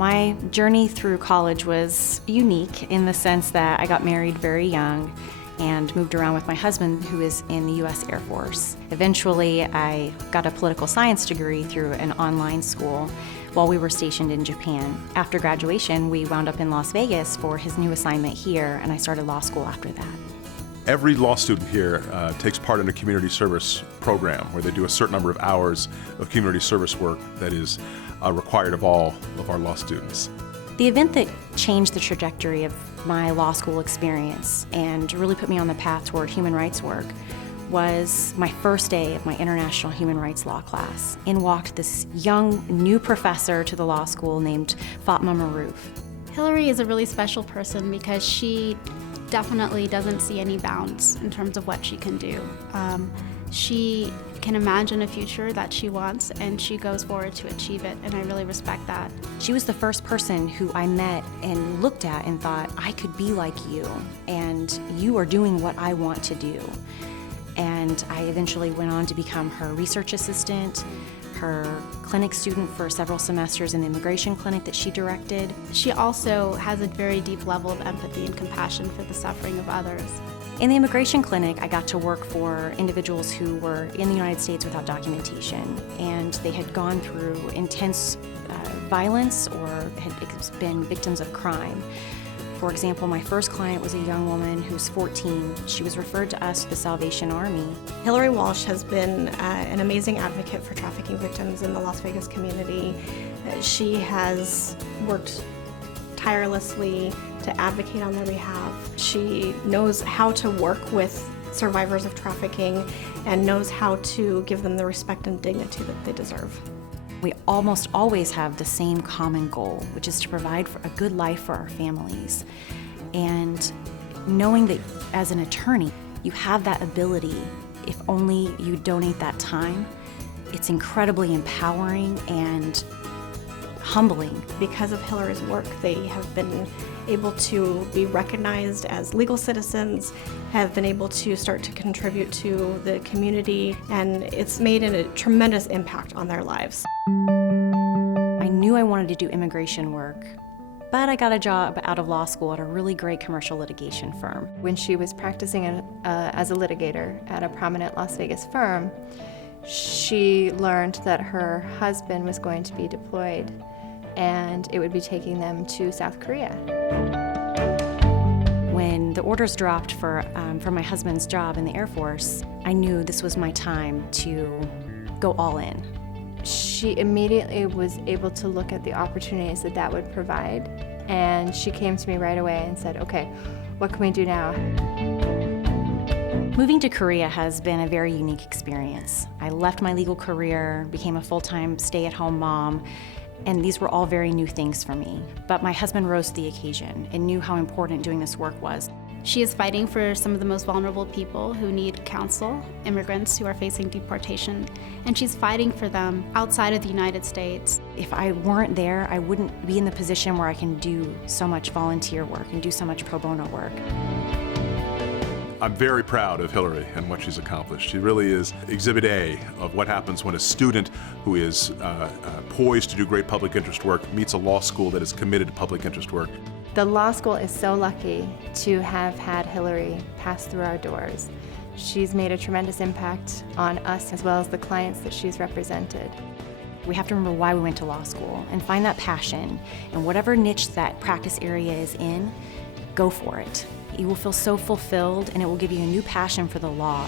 My journey through college was unique in the sense that I got married very young and moved around with my husband, who is in the U.S. Air Force. Eventually, I got a political science degree through an online school while we were stationed in Japan. After graduation, we wound up in Las Vegas for his new assignment here, and I started law school after that. Every law student here takes part in a community service program where they do a certain number of hours of community service work that is required of all of our law students. The event that changed the trajectory of my law school experience and really put me on the path toward human rights work was my first day of my international human rights law class. In walked this young, new professor to the law school named Fatma Maroof. Hillary is a really special person because she definitely doesn't see any bounds in terms of what she can do. She can imagine a future that she wants, and she goes forward to achieve it, and I really respect that. She was the first person who I met and looked at and thought, I could be like you, and you are doing what I want to do. And I eventually went on to become her research assistant, her clinic student for several semesters in the immigration clinic that she directed. She also has a very deep level of empathy and compassion for the suffering of others. In the immigration clinic, I got to work for individuals who were in the United States without documentation, and they had gone through intense violence or had been victims of crime. For example, my first client was a young woman who was 14. She was referred to us to the Salvation Army. Hillary Walsh has been an amazing advocate for trafficking victims in the Las Vegas community. She has worked tirelessly to advocate on their behalf. She knows how to work with survivors of trafficking and knows how to give them the respect and dignity that they deserve. We almost always have the same common goal, which is to provide for a good life for our families. And knowing that as an attorney, you have that ability, if only you donate that time, it's incredibly empowering and humbling. Because of Hillary's work, they have been able to be recognized as legal citizens, have been able to start to contribute to the community, and it's made a tremendous impact on their lives. I knew I wanted to do immigration work, but I got a job out of law school at a really great commercial litigation firm. When she was practicing as a litigator at a prominent Las Vegas firm, she learned that her husband was going to be deployed and it would be taking them to South Korea. When the orders dropped for my husband's job in the Air Force, I knew this was my time to go all in. She immediately was able to look at the opportunities that that would provide, and she came to me right away and said, okay, what can we do now? Moving to Korea has been a very unique experience. I left my legal career, became a full-time stay-at-home mom, and these were all very new things for me. But my husband rose to the occasion and knew how important doing this work was. She is fighting for some of the most vulnerable people who need counsel, immigrants who are facing deportation, and she's fighting for them outside of the United States. If I weren't there, I wouldn't be in the position where I can do so much volunteer work and do so much pro bono work. I'm very proud of Hillary and what she's accomplished. She really is Exhibit A of what happens when a student who is poised to do great public interest work meets a law school that is committed to public interest work. The law school is so lucky to have had Hillary pass through our doors. She's made a tremendous impact on us as well as the clients that she's represented. We have to remember why we went to law school and find that passion, and whatever niche that practice area is in, go for it. You will feel so fulfilled, and it will give you a new passion for the law.